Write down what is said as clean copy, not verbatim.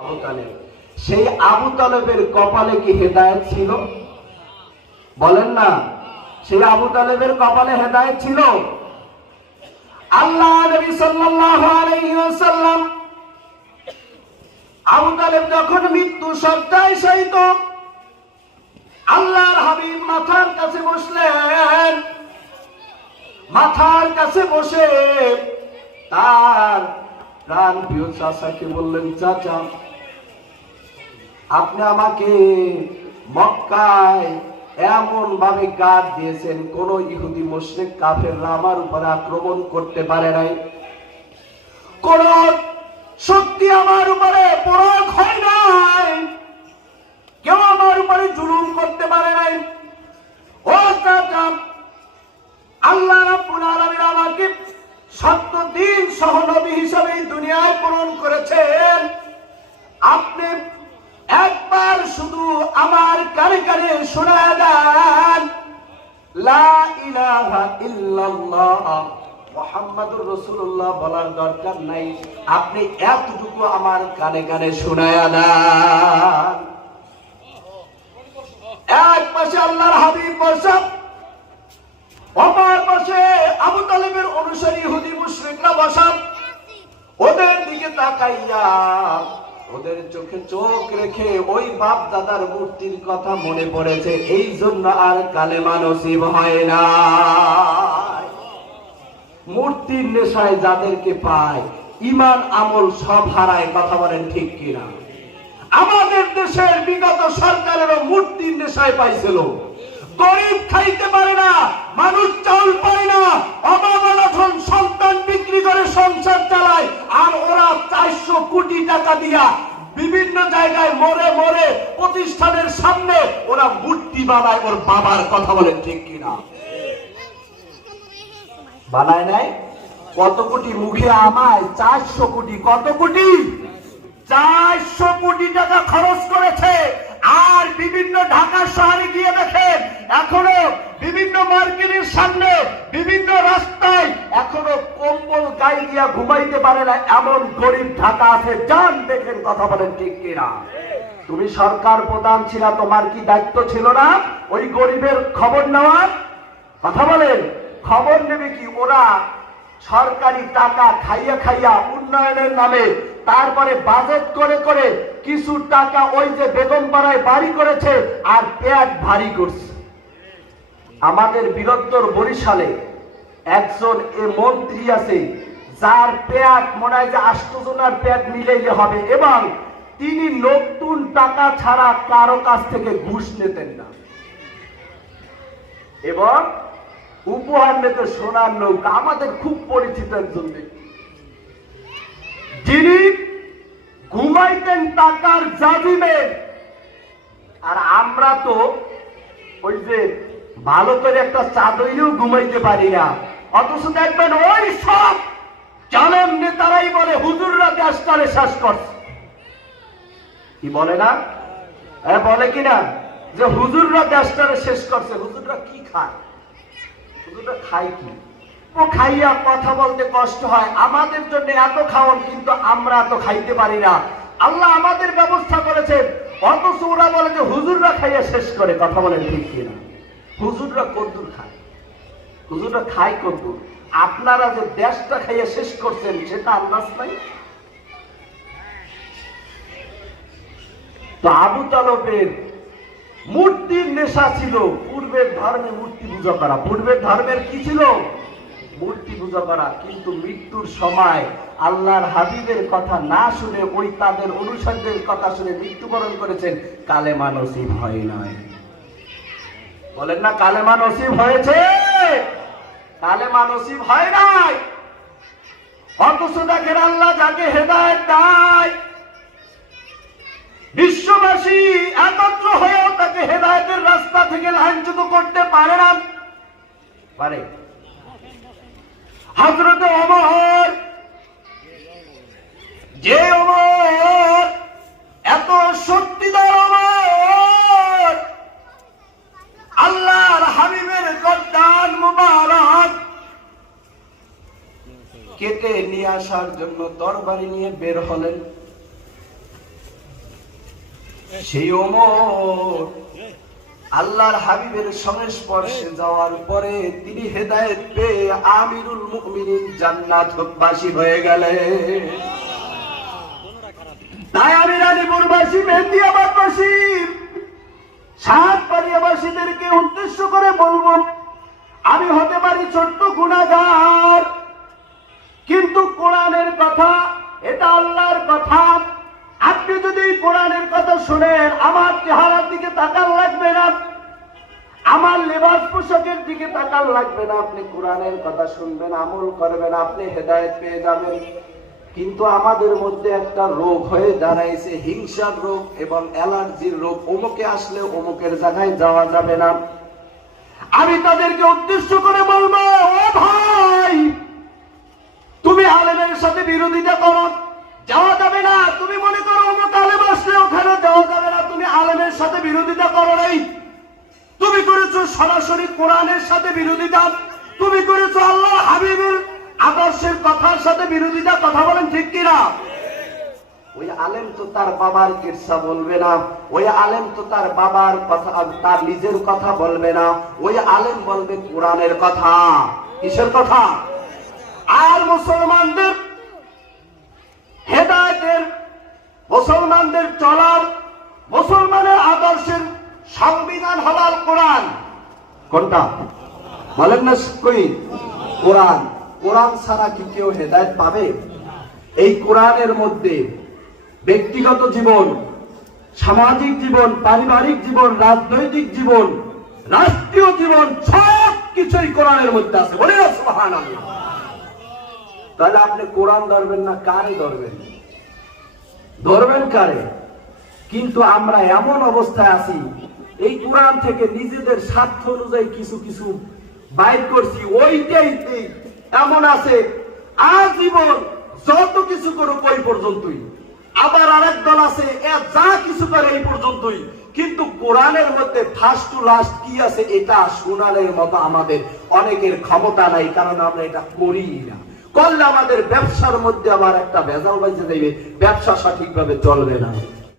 আবু তালেব, সেই আবু তালেবের কপালে কি হেদায়েত ছিল? বলেন না, সেই আবু তালেবের কপালে হেদায়েত ছিল? আল্লাহ নবী সাল্লাল্লাহু আলাইহি ওয়াসাল্লাম আবু তালেব যখন মৃত্যু শয্যায় শায়িত, আল্লাহর হাবিব মাথার কাছে বসলেন। মাথার কাছে বসে তার প্রাণ প্রিয় চাচাকে বললেন, চাচা, আপনি আমাকে মক্কায় এমন ভাবে গাদ দিয়েছেন, কোন ইহুদি মুশরিক কাফেররা আমার উপরে আক্রমণ করতে পারে নাই, কোন শক্তি আমার উপরে প্রয়োগ হয় নাই, কেউ আমার উপরে জুলুম করতে পারে নাই। ও চাচা, আল্লাহ রাব্বুল আলামিন আমাকে সত্য দিন সহ নবী হিসেবে দুনিয়ায় প্রেরণ করেছেন। আপনি একবার শুধু আমার কানে কানে শোনায় দেন, লা ইলাহা ইল্লাল্লাহ মুহাম্মাদুর রাসূলুল্লাহ বলার দরকার নাই, আপনি এতটুকু আমার কানে কানে শোনায় দেন। এক পাশে আল্লাহর হাবিব বসা, অপর পাশে আবু তালেবের অনুসারী ইহুদি মুশরিকরা বসা। ওদের দিকে তাকাইয়া ওদের চোখে চোখ রেখে ওই বাপ দাদার মূর্তির কথা মনে পড়েছে, এই জন্য আর কালেমা নসিব হয় না। মূর্তির নেশায় যাদেরকে পায়, ঈমান আমল সব হারায়। কথা বলেন ঠিক কিনা? আমাদের দেশের বিগত সরকারেরও মূর্তির নেশায় পাইছিল। গরিব খাইতে পারে না, মানুষ চাউল পায় না, অভাবনাথন সন্তান বিক্রি করে সংসার চালায়, আর ওরা 400 কোটি টাকা দিয়া বিভিন্ন জায়গায় মরে মরে প্রতিষ্ঠানের সামনে ওরা মূর্তি বানায় ওর বাবার। কথা বলেন ঠিক কিনা? বানায় নাই? কত কোটি মুখে আমায় 400 কোটি। কত কোটি? 400 কোটি টাকা খরচ করেছে। আর বিভিন্ন ঢাকা শহরে গিয়ে দেখেন, এখনো বিভিন্ন মার্কেটের সামনে বিভিন্ন রাস্তায় এখনো কম্বল গায়ে দিয়া ঘুমাইতে পারে না এমন গরিব ঢাকা আছে। যান দেখেন। কথা বলেন ঠিক কিনা? তুমি সরকার প্রধান ছিল, তোমার কি দায়িত্ব ছিল না ওই গরিবের খবর নেওয়ার? কথা বলেন। খবর নেবে কি? ওরা সরকারি টাকা খাইয়া খাইয়া উন্নয়নের নামে তারপরে বাজেট করে করে কিছু টাকা ওই যে বেগম পাড়ায় বাড়ি করেছে আর পেট ভারী করছে। আমাদের বৃহত্তর বরিশালে একজন মন্ত্রী আছে যার পেট মনে হয় যে 8 জনের পেট মিলাইলে হবে, এবং তিনি নতুন টাকা ছাড়া কারো কাছ থেকে ঘুষ নিতেন না, এবং উপহার নিতে সোনার নৌকা। আমাদের খুব পরিচিত একজন ব্যক্তি, যিনি ঘুমাইতেন টাকার জাজিমে। আর আমরা তো ওই যে ভালো করে একটা চাদরেও ঘুমাইতে পারি না, অথচ দেখবেন ওই সব জালেম নেতারাই বলে হুজুররা দেশটারে শেষ করছে। কি বলে না? বলে কিনা যে হুজুররা দেশটারে শেষ করছে। হুজুররা কি খায়? হুজুররা খায় কি? ও খাইয়া কথা বলতে কষ্ট হয়। আমাদের জন্য এত খাওয়ান, কিন্তু আমরা তো খাইতে পারি না। আল্লাহ আমাদের ব্যবস্থা করেছেন, অথচ ওরা বলে যে হুজুররা খাইয়া শেষ করে। কথা বলেন ঠিক কিনা? হুজুররা কদ্দুর খায়? হুজুররা খায় কদ্দুর? আপনারা যে দেশটা খাইয়া শেষ করছেন সেটা আন্দাজ নাই। তো আবু তালেবের মূর্তির নেশা ছিল। পূর্বের ধর্মে মূর্তি পূজা করা। পূর্বের ধর্মের কি ছিল? মূর্তি পূজা করা। কিন্তু মৃত্যুর সময় আল্লাহর হাবিবের কথা না শুনে ওই তাদের অনুসারীদের কথা শুনে মৃত্যুবরণ করেছেন। কালেমা নসিব হয় নাই। বলেন না কালেমা নসিব হয়েছে? কালেমা নসিব হয় নাই। অথচ দেখেন আল্লাহ যাকে হেদায়েত দেয়, বিশ্ববাসী একত্র হয়েও তাকে হেদায়েতের রাস্তা থেকে লাঞ্ছিত করতে পারে না। পারে? হযরত ওমর, যে ওমর এত শক্তিধর ওমর, আল্লাহর হাবিবের গর্দান মুবারক কেটে নিয়ে আসার জন্য তরবারি নিয়ে বের হলেন। সেই ওমর আল্লাহর হাবিবের সংস্পর্শে যাওয়ার পরে তিনি হেদায়েত পেয়ে আমিরুল মুমিনিন জান্নাতবাসী হয়ে গেলেন। তাই আমি রানীপুরবাসী, মেহেন্দিয়াবাদবাসী, সাতবাড়িয়াবাসীদেরকে উদ্দেশ্য করে বলবো, আমি হতে পারি ছোট্ট গুনাহগার, কিন্তু কোরআনের কথা, এটা আল্লাহর কথা। আপনি যদি কোরআনের কথা শুনেন, আমার চেহারার দিকে তাকান লাগবে না, আমার লেবাস পোশাকের দিকে তাকান লাগবে না, আপনি কোরআনের কথা শুনবেন, আমল করবেন, আপনি হেদায়েত পেয়ে যাবেন। কিন্তু আমাদের মধ্যে একটা রোগ হয়ে দাঁড়াইছে, হিংসার রোগ এবং অ্যালার্জির রোগ। অমুকে আসলে অমুকের জায়গায় যাওয়া যাবে না। আমি তাদেরকে উদ্দেশ্য করে বলবো, ও ভাই, তুমি আলেমের সাথে বিরোধিতা করো, যাওয়া যাবে না। তুমি মনে করো অমুক আলেম আসলে ওখানে যাওয়া যাবে না, তুমি আলেমের সাথে বিরোধিতা করো নাই, তুমি করেছো সরাসরি কোরআনের সাথে বিরোধিতা, তুমি করেছো আল্লাহ হাবিবের আদর্শের কথার সাথে বিরোধিতা। কথা বলেন ঠিক কিনা? ওই আলেম তো তার বাবার কিরসা বলবে না, ওই আলেম তো তার বাবার কথা, তার নিজের কথা বলবে না, ওই আলেম বলবে কোরআনের কথা। কিসের কথা? আর মুসলমানদের হেদায়েতের, মুসলমানদের চলার, মুসলমানের আদর্শের সংবিধান হল কোরআন। কোনটা বলেন না? কই কোরআন। কোরআন ছাড়া কি কেউ হেদায়েত পাবে? এই কোরআনের মধ্যে ব্যক্তিগত জীবন, সামাজিক জীবন, পারিবারিক জীবন, রাজনৈতিক জীবন, রাষ্ট্রীয় জীবন, সব কিছুই কোরআনের মধ্যে আছে। বলে সুবহানাল্লাহ। তাহলে আপনি কোরআন ধরবেন না, কারে ধরবেন? ধরবেন কারে? কিন্তু আমরা এমন অবস্থায় আছি, এই কোরআন থেকে নিজেদের স্বার্থ অনুযায়ী কিছু কিছু বাইর করছি, ওইটাই এমন আছে আজীবন যত কিছু করুক ওই পর্যন্তই। আবার আরেক দল আছে যা কিছু করে এই পর্যন্তই। কিন্তু কোরআনের মধ্যে ফার্স্ট টু লাস্ট কি আছে এটা শোনানোর মতো আমাদের অনেকের ক্ষমতা নাই, কারণ আমরা এটা করি না। করলে আমাদের ব্যবসার মধ্যে আবার একটা ভেজাল বাইজে দেবে, ব্যবসা সঠিকভাবে চলবে না।